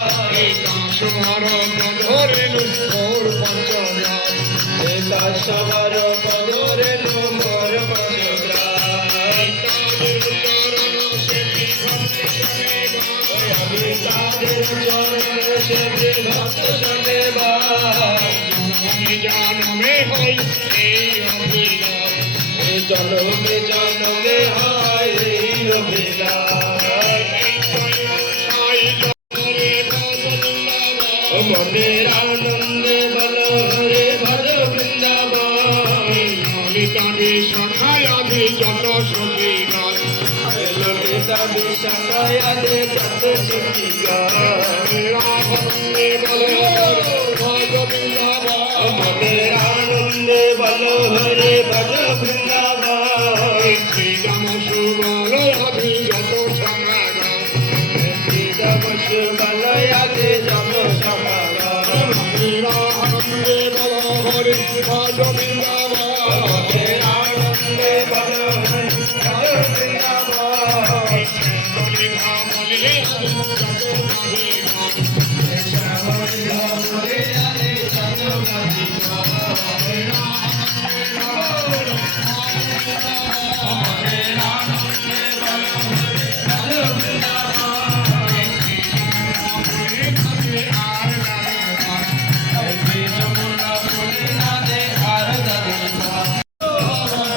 সবার ধরে মোর পঞ্চগ্রাম সবার পদরে মোর পঞ্চগ্রাম আমি তাদের চরণ সেবে ভক্ত সঙ্গে জনমে হই এই অভিলাষ জনমে জনমে হয় এই অভিলাষ মনের আনন্দে বল হরে ভজ বৃন্দাবন ললিতা বিশাখায় আদি যত সখী গান ললিতা বিশাখায় আদি যত সখী গান রাধে বল ভজ বৃন্দাবন মনের আনন্দে বল হরে ভজ বৃন্দাবন শ্রীরাম সুবল আদি যত সমাগম শ্রীরাম সুবল আদি যত সমাগম আনন্দে বল হরে ভজ বৃন্দাবন আনন্দে বল হরে ভজ বৃন্দাবন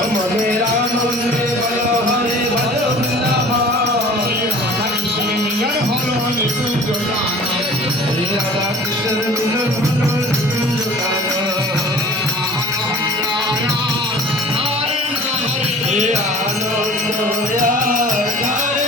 মনের আনন্দে বল হরে ভজ বৃন্দাবন রাধা কৃষ্ণ মিলন হলো নিকুঞ্জ গান আনন্দ হরে হরে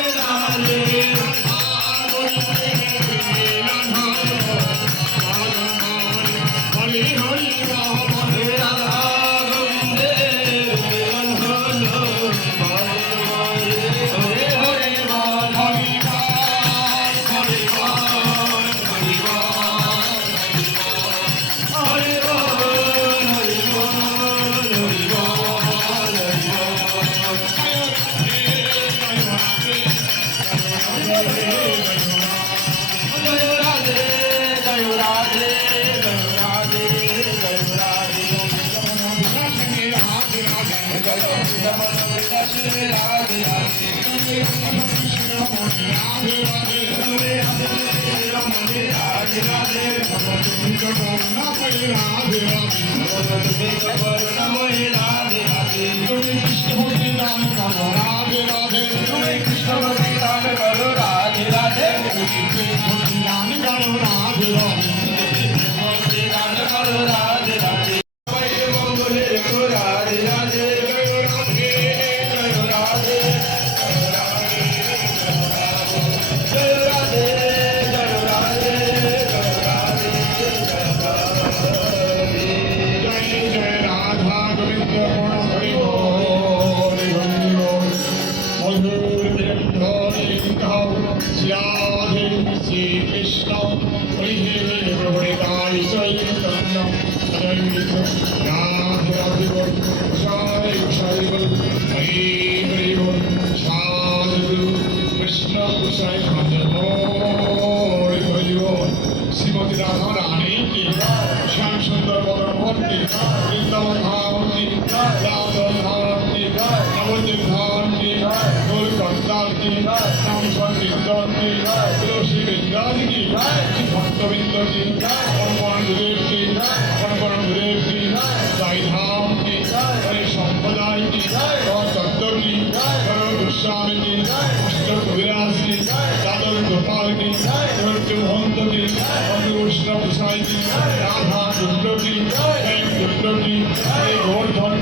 শ্রীমতী রাধা রানী কি শ্যাম সুন্দর বদরমূর্তি বৃন্দাবন ধাম কি রাধন ধাম কি নবদ্বীপ ধাম কি গোলকন্দাল কি শ্যাম সঙ্গীতন কি তুলসী বৃন্দাল কি ভক্তবৃন্দ কি কনকন গুরুদেব কি কনকন গুরুদেব কি সাই ধাম কি সম্প্রদায় কি তত্ত্ব কি গোস্বামী কি অষ্ট কবিরাজ কি দাদর গোপাল কি ভন্ত কি বৈষ্ণব সাই কি রাধা দুর্গ কি গোর্ধন